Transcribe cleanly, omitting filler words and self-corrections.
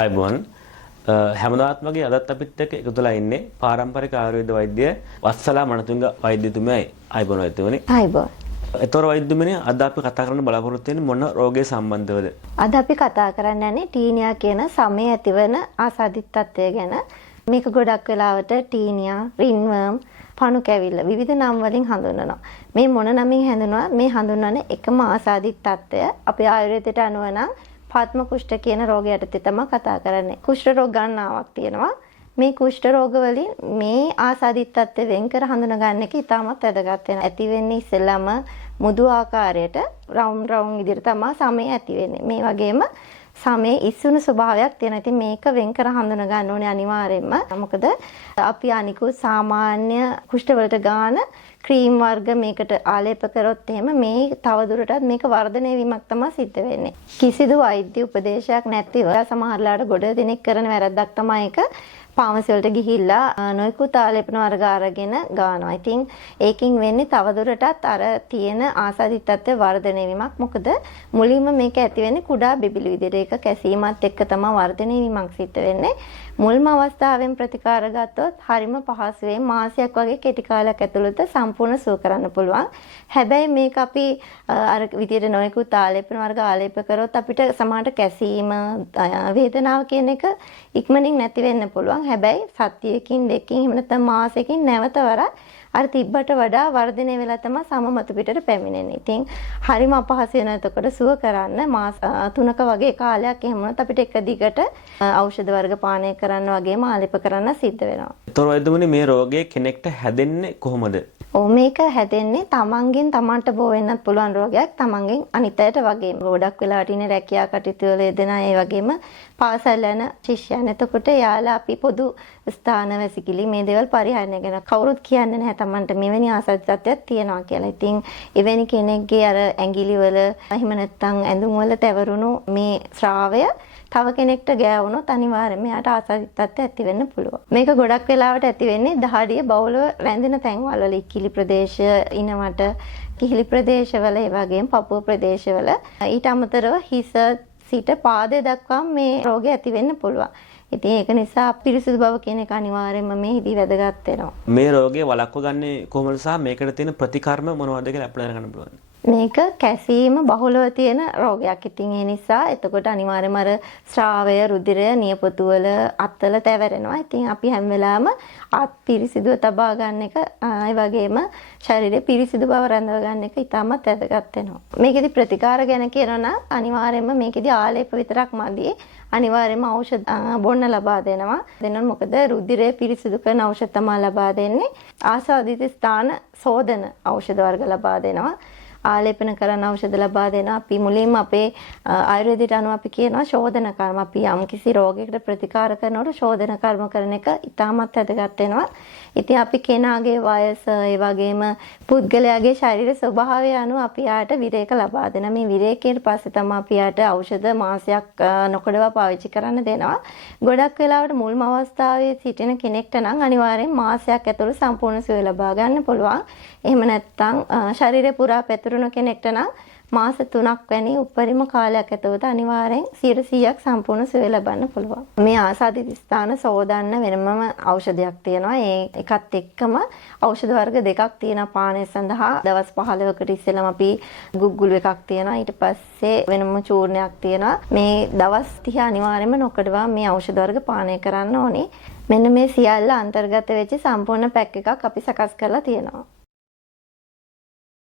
අයබෝන් හැමදාත් වගේ අදත් අපිත් එක්ක එකතුලා ඉන්නේ පාරම්පරික ආයුර්වේද වෛද්‍ය වත්සලා මනතුංග වෛද්‍යතුමයි. අයබෝන් වෛද්‍යතුමනි. අයබෝන්. ඒතර වෛද්‍යතුමනි අද අපි කතා කරන්න බලාපොරොත්තු වෙන්නේ මොන රෝගය සම්බන්ධවද? අද අපි කතා කරන්නේ ටීනියා කියන සමේ ඇතිවන ආසාදිතත්වය ගැන. මේක ගොඩක් වෙලාවට ටීනියා, රින්වර්ම්, පණු කැවිල්ල විවිධ නම් වලින් හඳුන්වනවා. මේ මොන නමින් හඳුන්වනවා? මේ හඳුන්වන එකම ආසාදිතත්වය අපේ ආයුර්වේදයට අනුව නම් පාත්ම කුෂ්ඨ කියන රෝගයට තමයි කතා කරන්නේ. කුෂ්ඨ රෝග ගණනාවක් තියෙනවා. මේ කුෂ්ඨ රෝග වලින් මේ ආසාදිතත්වය වෙන් කර හඳුන ගන්න එක ඉතාමත් වැදගත් වෙනවා. ඇති වෙන්නේ ඉස්සෙල්ලාම මුදු ආකාරයට රවුම් විදිහට තමයි සමේ ඇති වෙන්නේ. මේ වගේම සමේ ඉස්සුණු ස්වභාවයක් තියෙනවා. ඉතින් මේක වෙන් කර හඳුන ගන්න ඕනේ අනිවාර්යෙන්ම. මොකද අපි අනිකුත් සාමාන්‍ය කුෂ්ඨ වලට ගාන ක්‍රීම් වර්ග මේකට ආලේප කරොත් එහෙම මේ තවදුරටත් මේක වර්ධනය වීමක් තමයි සිද්ධ වෙන්නේ. කිසිදු වෛද්‍ය උපදේශයක් නැතිව සමහරලාට ගොඩ දෙනෙක් කරන වැරද්දක් තමයි ඒක ෆාමසි වලට ගිහිල්ලා නොයෙකුත් ආලේපන වර්ග අරගෙන ගන්නවා. ඉතින් ඒකින් වෙන්නේ තවදුරටත් අර තියෙන ආසාදිතත්වය වර්ධනය වීමක්. මොකද මුලින්ම මේක ඇති වෙන්නේ කුඩා බිබිලි විදිහට. ඒක කැසීමත් එක්ක තමයි වර්ධනය වීමක් සිද්ධ වෙන්නේ. මුල්ම අවස්ථාවෙන් ප්‍රතිකාර ගත්තොත් හරිම පහසුවෙන් මාසයක් වගේ කෙටි කාලයක් ඇතුළත සම්පූර්ණ සුව කරන්න පුළුවන්. හැබැයි මේක අපි අර විදිහට නොයෙකුත් ආලේපන වර්ග ආලේප කරොත් අපිට සමහරට කැසීම, වේදනාව කියන එක ඉක්මනින් නැති වෙන්න පුළුවන්. හැබැයි සතියකින් දෙකකින් එහෙම නැත්නම් මාසෙකින් නැවත වරක් අර තිබ්බට වඩා වර්ධනය වෙලා තමයි සමමතු පිටට පැමිණෙන්නේ. ඉතින් හරිම අපහසු වෙන එතකොට සුව කරන්න මාස 3ක වගේ කාලයක් එහෙම වුණත් අපිට එක දිගට ඖෂධ වර්ග පානය කරන්න වගේම ආලේප කරන්න සිද්ධ වෙනවා. ඒතර වෛද්‍යතුමනි මේ රෝගය කෙනෙක්ට හැදෙන්නේ කොහොමද? මේක හැදෙන්නේ තමන්ගෙන් තමන්ට බෝ වෙන්නත් පුළුවන් රෝගයක්. තමන්ගෙන් අනිත් අයට වගේම. ගොඩක් වෙලාවට ඉන්නේ රැකියා කටයුතු වල යෙදෙනා, ඒ වගේම පාසල් යන ශිෂ්‍යයන්. එතකොට යාලා අපි පොදු ස්ථාන වැසිකිලි මේ දේවල් පරිහරණය කරන කවුරුත් කියන්නේ නැහැ තමන්ට මෙවැනි ආසාදිතත්වයක් තියෙනවා කියලා. ඉතින් එවැනි කෙනෙක්ගේ අර ඇඟිලි වල එහෙම නැත්නම් ඇඳුම් වල තැවරුණු මේ ස්‍රාවය තව කෙනෙක්ට ගෑවුනොත් අනිවාර්යයෙන්ම එයාට ආසාදිතත්වයක් ඇති වෙන්න පුළුවන්. මේක ගොඩක් වෙලාවට ඇති වෙන්නේ දහඩිය බවුලව රැඳෙන තැන්වල වල ඉකිලි ප්‍රදේශ, ඉනවට, කිහිලි ප්‍රදේශවල, ඒ වගේම පපුව ප්‍රදේශවල. ඊට අමතරව හිස සිට පාදය දක්වා මේ රෝගය ඇති වෙන්න පුළුවන්. ඉතින් ඒක නිසා පිරිසිදු බව කියන එක අනිවාර්යයෙන්ම මේෙහිදී වැදගත් වෙනවා. මේ රෝගය වළක්ව ගන්නේ කොහොමද සහ මේකට තියෙන ප්‍රතිකර්ම මොනවද කියලා අප්ලයි කරන්න පුළුවන්? මේක කැසීම බහුලව තියෙන රෝගයක්. ඉතින් ඒ නිසා එතකොට අනිවාර්යයෙන්ම අර ස්‍රාවය, රුධිරය නියපොතු වල අත්වල තැවරෙනවා. ඉතින් අපි හැම වෙලාවෙම අත් පිරිසිදුව තබා ගන්න එක, ඒ වගේම ශරීරයේ පිරිසිදු බව රැඳව ගන්න එක ඉතාමත් වැදගත් වෙනවා. මේකෙදි ප්‍රතිකාර ගැන කියනවා නම් අනිවාර්යයෙන්ම මේකෙදි ආලේප විතරක් මදි. අනිවාර්යයෙන්ම ඖෂධ බොන්න ලබා දෙනවා. මොකද රුධිරය පිරිසිදු කරන ඖෂධ තමයි ලබා දෙන්නේ. ආසාදිත ස්ථාන සෝදන ඖෂධ වර්ග ලබා දෙනවා. ආලේපන කරන ඖෂධ ලබා දෙනවා. අපි මුලින්ම අපේ ආයුර්වේදයට අනුව අපි කියනවා ශෝධන කර්ම. අපි යම් කිසි රෝගයකට ප්‍රතිකාර කරනකොට ශෝධන කර්ම කරන එක ඉතාමත් වැදගත් වෙනවා. ඉතින් අපි කෙනාගේ වයස, ඒ වගේම පුද්ගලයාගේ ශරීර ස්වභාවය අනුව අපි යාට විරේක ලබා දෙනවා. මේ විරේකයෙන් පස්සේ තමයි අපි යාට ඖෂධ මාසයක් නොකඩවා පාවිච්චි කරන්න දෙනවා. ගොඩක් වෙලාවට මුල්ම අවස්ථාවේ සිටින කෙනෙක්ට නම් අනිවාර්යෙන් මාසයක් ඇතුළත සම්පූර්ණ සුවය ලබා ගන්න පුළුවන්. එහෙම නැත්නම් ශරීරය පුරා පැතුරුණු කෙනෙක්ට නම් මාස 3ක් වැනි උපරිම කාලයක් ඇතුළත අනිවාර්යෙන් 100% සම්පූර්ණ සුවය ලබන්න පුළුවන්. මේ ආසාදිත ස්ථාන සෝදන්න වෙනමම ඖෂධයක් තියෙනවා. ඒකත් එක්කම ඖෂධ වර්ග දෙකක් තියෙනවා පානය සඳහා. දවස් 15කට ඉස්සෙල්ලාම අපි ගුග්ගුළු එකක් තියෙනවා. ඊට පස්සේ වෙනම චූර්ණයක් තියෙනවා. මේ දවස් 30 අනිවාර්යයෙන්ම නොකඩවා මේ ඖෂධ වර්ග පානය කරන්න ඕනේ. මෙන්න මේ සියල්ල අන්තර්ගත වෙච්ච සම්පූර්ණ පැක් එකක් අපි සකස් කරලා තියෙනවා.